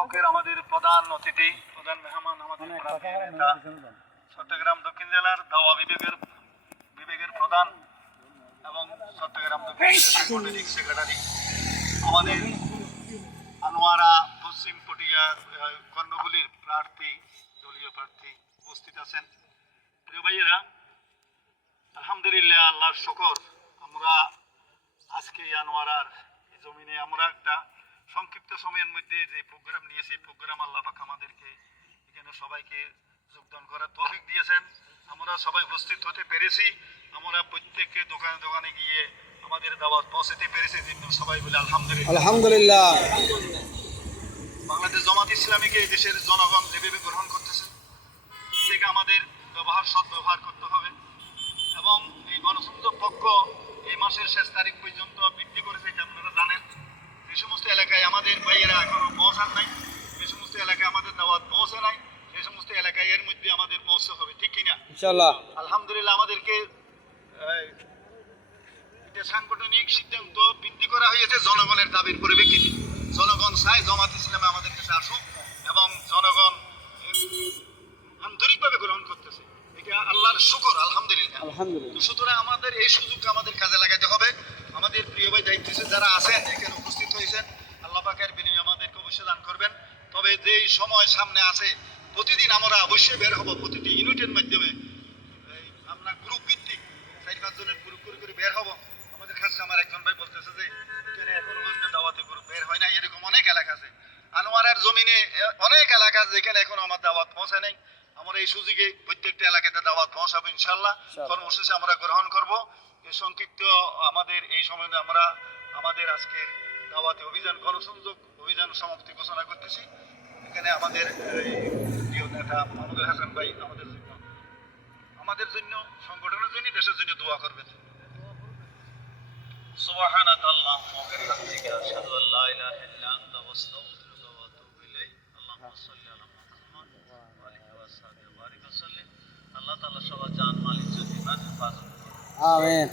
পক্ষের আমাদের প্রধান অতিথি প্রধান মেহমান আমাদের নেতা চট্টগ্রাম দক্ষিণ জেলার দাওয়া বিভাগের বিভাগের প্রধান এবং চট্টগ্রাম দক্ষিণ জেলার সেক্রেটারি আমাদের আনোয়ারা পশ্চিম পটিয়া আহ, কর্ণফুলির প্রার্থী দলীয় প্রার্থী উপস্থিত আছেন। প্রিয় ভাইয়েরা আলহামদুলিল্লাহ আল্লাহর শকর। আমরা আজকে আনোয়ারার জমিনে আমরা একটা সংক্ষিপ্ত সময়ের মধ্যে যে প্রোগ্রাম নিয়েছি প্রোগ্রাম আল্লাহ পাক আমাদেরকে এখানে সবাইকে যোগদান করার তৌফিক দিয়েছেন। আমরা সবাই উপস্থিত হতে পেরেছি। আমরা প্রত্যেককে দোকানে দোকানে গিয়ে আমাদের দাওয়াত পৌঁছাতে পেরেছি। সবাই বলে আলহামদুলিল্লাহ। আলহামদুলিল্লাহ। বাংলাদেশ জামাত ইসলামীকে এই দেশের জনগণ যেভাবে গ্রহণ করতেছে থেকে আমাদের ব্যবহার সৎ ব্যবহার করতে হবে। এবং এই গণসংযোগ পক্ষ এই মাসের শেষ তারিখ পর্যন্ত বৃদ্ধি করেছে এটা আপনারা জানেন। যে সমস্ত এলাকায় আমাদের ভাইয়েরা এখনও পৌঁছান নাই। যে সমস্ত এলাকায় আমাদের দাওয়াত পৌঁছে নাই। সেই সমস্ত এলাকায় এর মধ্যে আমাদের পৌঁছে হবে ঠিক কিনা? ইনশাল্লাহ আলহামদুলিল্লাহ আমাদেরকে এটা সাংগঠনিক সিদ্ধান্ত বৃদ্ধি করা হয়েছে জনগণের দাবির পরিপ্রেক্ষিতে। জনগণ চায় জামাত ইসলামে আমাদের কাছে আসুক এবং জনগণ আন্তরিকভাবে গ্রহণ করতেছে। এটা আল্লাহর শুকর আলহামদুলিল্লাহ। আলহামদুলিল্লাহ। সুতরাং আমাদের এই সুযোগ আমাদের কাজে লাগাতে হবে। আমাদের প্রিয় ভাই দায়িত্বশীল যারা আছেন এখানে উপস্থিত হয়েছেন আল্লাহ পাকের বিনিময়ে আমাদেরকে অবশ্যই দান করবেন তবে যেই সময় সামনে আছে প্রতিদিন আমরা অবশ্যই বের হব প্রতিটি ইউনিটের মাধ্যমে। এই আমরা গ্রুপ ভিত্তিক চার পাঁচ জনের গ্রুপ করে করে বের হব। আমাদের খাস আমার একজন ভাই বলতেছে যে এখানে দাওয়াতে গ্রুপ বের হয় না এরকম অনেক এলাকা আছে। আনোয়ারের জমিনে অনেক এলাকা আছে যেখানে এখন আমার দাওয়াত পৌঁছায় নাই। আমরা এই সুযোগে প্রত্যেকটা এলাকাতে দাওয়াত পৌঁছাবো ইনশাল্লাহ কর্মসূচি আমরা গ্রহণ করব। এই সংক্ষিপ্ত আমাদের এই সময় আমরা আমাদের আজকের দাওয়াতে অভিযান গণসংযোগ অভিযান সমাপ্তি ঘোষণা করতেছি। এখানে আমাদের এই, প্রিয় নেতা মাহমুদুল হাসান ভাই আমাদের জন্য আমাদের জন্য সংগঠনের জন্য দেশের জন্য দোয়া করবেন سبحانك اللهم وبحمدك أشهد أن لا إله إلا أنت وأستغفرك وأتوب إليك اللهم صل على محمد وآله وصحبه وبارك وسلم আল্লাহ তাআলা সবার জান মাল ইজ্জত ইমান হেফাজত করুন। আমিন